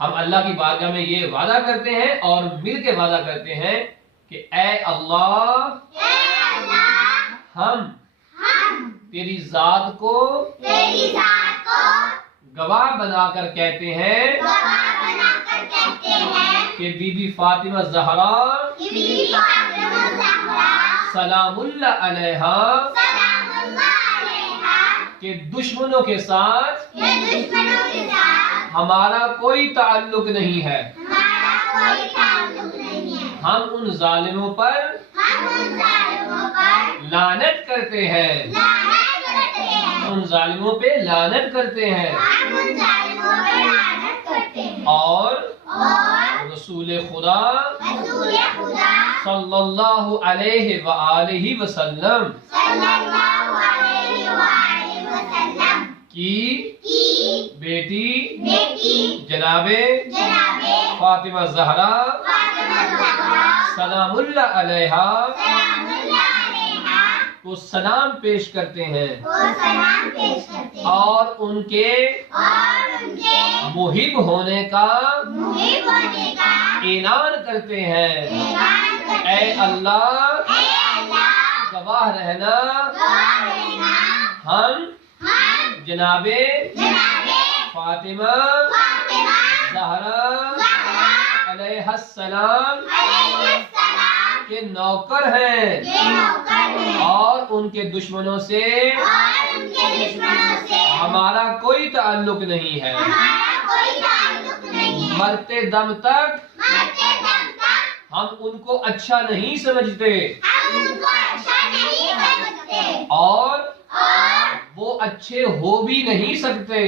ہم اللہ کی بارگاہ میں یہ وعدہ کرتے ہیں اور مل کے وعدہ کرتے ہیں کہ اے اللہ ہم تیری ذات کو گواہ بنا کر کہتے ہیں کہ بی بی فاطمہ زہرا سلام اللہ علیہا کہ دشمنوں کے ساتھ ہمارا کوئی تعلق نہیں ہے، ہم ان ظالموں پر لعنت کرتے ہیں، ان ظالموں پہ لعنت کرتے ہیں اور رسول خدا صلی اللہ علیہ وآلہ وسلم کی بیٹی جناب فاطمہ زہرا سلام اللہ علیہا کو سلام پیش کرتے ہیں اور ان کے محب ہونے کا اعلان کرتے ہیں۔ اے اللہ گواہ رہنا ہم جناب فاطمہ زہرا علیہ السلام کے نوکر ہیں اور ان کے دشمنوں سے ہمارا کوئی تعلق نہیں ہے، مرتے دم تک ہم ان کو اچھا نہیں سمجھتے اور وہ اچھے ہو بھی نہیں سکتے۔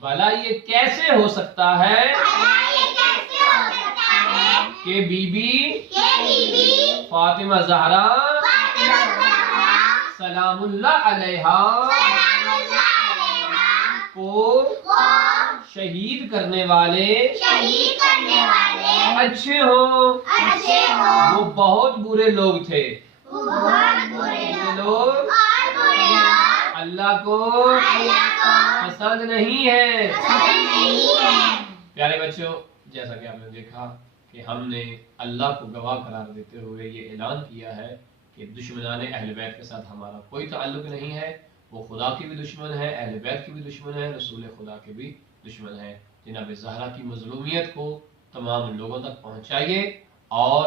بھلا یہ کیسے ہو سکتا ہے کہ بی بی فاطمہ زہرا سلام اللہ علیہا کو شہید کرنے والے اچھے ہوں؟ وہ بہت برے لوگ تھے، لوگ اللہ کو پسند نہیں ہے۔ پیارے بچوں، جیسا کہ آپ نے دیکھا کہ ہم نے اللہ کو گواہ قرار دیتے ہوئے یہ اعلان کیا ہے کہ دشمنان اہل بیت کے ساتھ ہمارا کوئی تعلق نہیں ہے، وہ خدا کی بھی دشمن ہے، اہل بیت کی بھی دشمن ہے، رسول خدا کے بھی دشمن ہے۔ جناب زہرا کی مظلومیت کو تمام لوگوں تک پہنچائیے اور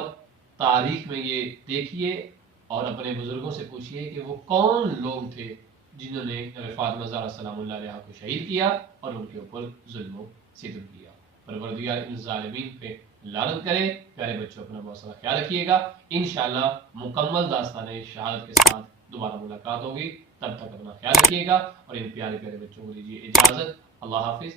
تاریخ میں یہ دیکھیے اور اپنے بزرگوں سے پوچھئے کہ وہ کون لوگ تھے جنہوں نے فاطمہ زہرا سلام اللہ علیہا کو شہید کیا اور ان کے اوپر ظلم و ستم کیا۔ پروردگار ان ظالمین پہ لعنت کرے۔ پیارے بچوں، اپنا بہت سارا خیال رکھیے گا، انشاءاللہ مکمل داستان شہادت کے ساتھ دوبارہ ملاقات ہوگی۔ تب تک اپنا خیال رکھیے گا اور ان پیارے پیارے بچوں کو دیجیے اجازت۔ اللہ حافظ۔